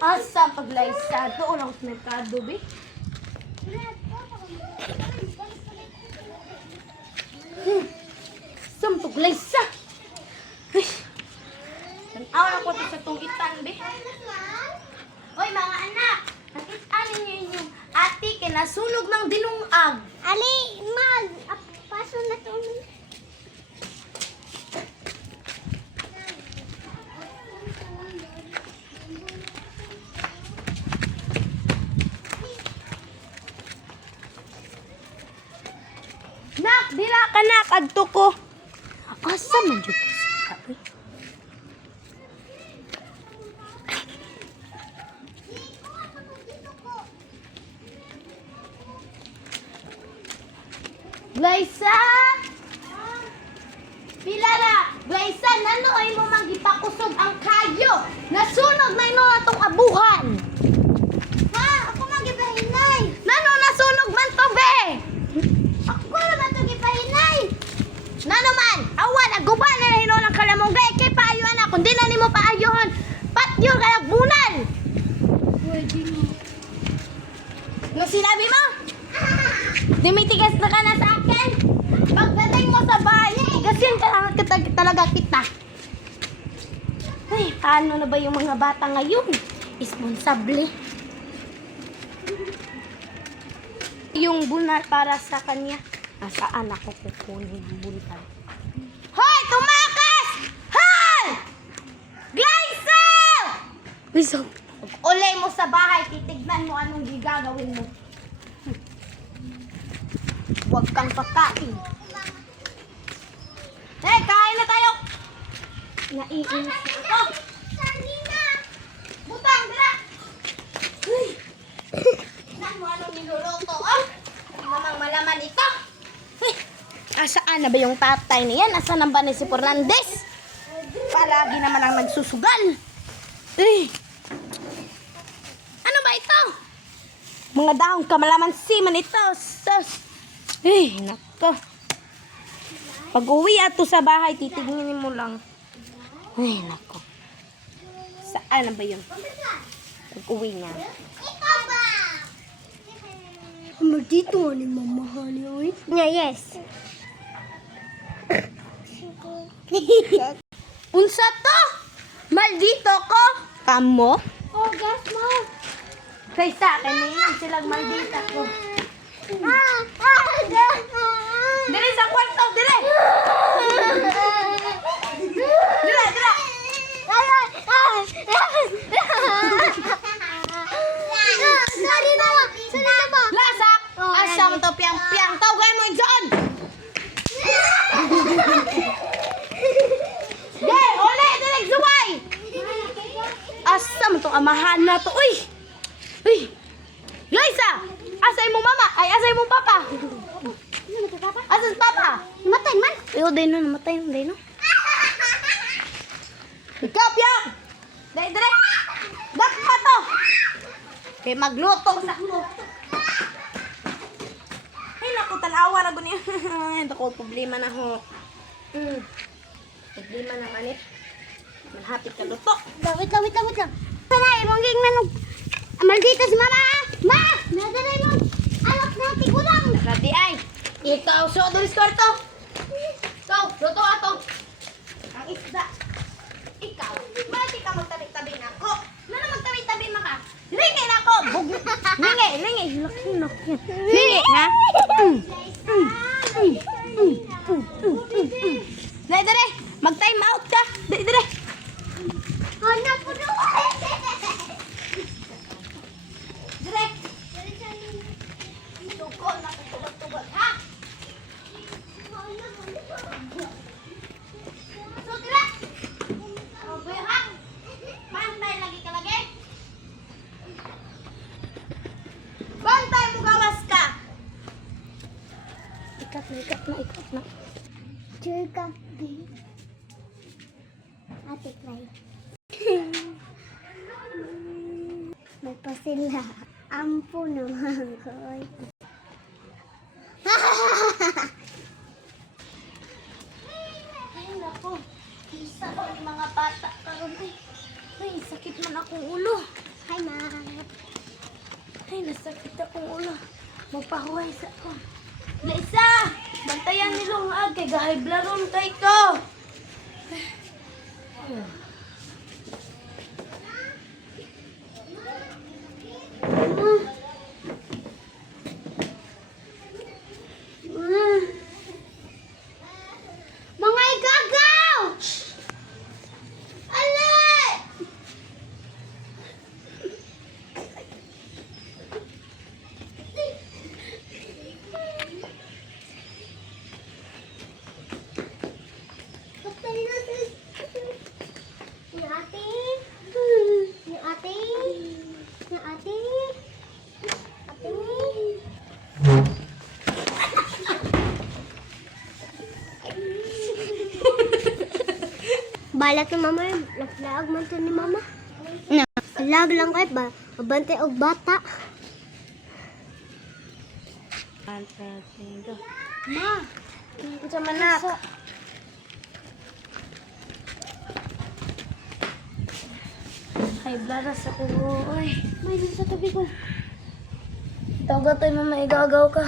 Asa paglaysa doon lang sa merkado, be. Sampag laysa. Ay. Tanaw na ko sa tungitan, be. Oy, mga anak. Nakita ninyo inyong ate kinasunog ng dilungag. Ali, mag. Paso na to. Nak, dila ka nak, adto ko. Asa man jud ka sa tabi? Glaysa! Pilara! Glaysa, nanoy mo magipakusog ang kayo! Nasunog na ino atong abuhan! Ha, ako magipahinay. Nano nasunog man to, be! Ako naman ito gipahinay. Nano man! Awan, aguban na hino ng kalamungga! Kay paayuan na! Kung di na nimo paayuhan, patyo kaya bunan! Pwede mo. Ano sinabi mo? Dumitigas na ka na sa akin? Pagdating mo sa bahay, tigasin ka lang talaga kita. Ay, paano na ba yung mga bata ngayon? Responsable. Yung bunar para sa kanya. Nasaan ako kukunin ang bunar? Hoy! Tumakas! Hoy! Glyza! Biso. Ulay mo sa bahay, titignan mo anong gagawin mo. Huwag kang pakain. Hey, kain na tayo! Naiinis ako. Butang, dira! Uy! Tignan mo anong niluluto, oh! Namang malaman ito. Uy! Asaan na ba yung tatay niyan? Asaan na ba ni si Fernandez? Palagi naman ang nagsusugal. Uy! Ano ba ito? Mga daong kamalamansi man ito. Sus! Eh, nako. Pag uwi ato sa bahay, titignan mo lang. Ay, nako. Saan na ba yun? Pag uwi niya. Ikaw ba? Dito ni mamahali, oy. Yeah, yes. Unsa to? Maldito ko. Kamo? Oh, gas mo. Kay sa akin niyan, silang maldita ko. Dire sa kwarto, dire! Dire, dire! Sorry na mo. Sorry na mo. Lasak! Asam to piang-piang. Tawagay mo dyan! Ge, ole, direk suway! Asam to amahan na to, uy! Uy! Liza! Asay mo mama? Ay, asay mo papa? Asay papa? Namatay man. Ay, day no, namatay no, day no. Ikaw, piang! Day, dire! Dak pa to! Kay magluto sa ko. Ay, naku, tanawa na ko niya. Ito ko, problema na ho. Problema na manit. Manhapit ka luto. Wait lang. Sanay, mong gingnan. Maldita si mama. Ma! Nadaray mo. Anak natin ko lang. Nakati ay. Ikaw, so, doon kwarto. Ikaw, luto ato. Ang isda. Ikaw, bakit ka magtabi-tabi na ako? Ano magtabi-tabi maka? Lingi na ako! Lingi! Lingi, ha? Dali, dali! Mag-time out ka! Dali, dali! Anak ko doon. Dali! Tugol na tugol, ha? So, dali! Okay, ha? Pantay lagi ka lagi? Bantay mo gawas ka! Ikat na. Chika. Ate Cry. May pasila. Ampo naman ko. Ay, nako. Isa ko ni mga bata karon. Ay, sakit man akong ulo. Hi, Nasakit akong ulo. Magpahuway sa ako. Lisa! Bantayan ni Lungag kay gahay blaron kay ko. Mga igagaw! Alay! Yung ate. Yung ate. Yung ate. Ate. Balat ni mama, naglaag man to ni mama. Na. Lag lang kahit ba, mabante og bata. Ma, ito manak. Ay, blaras ako. Oy. May din sa tabi ko. Tawag tayo mama, igagaw ka.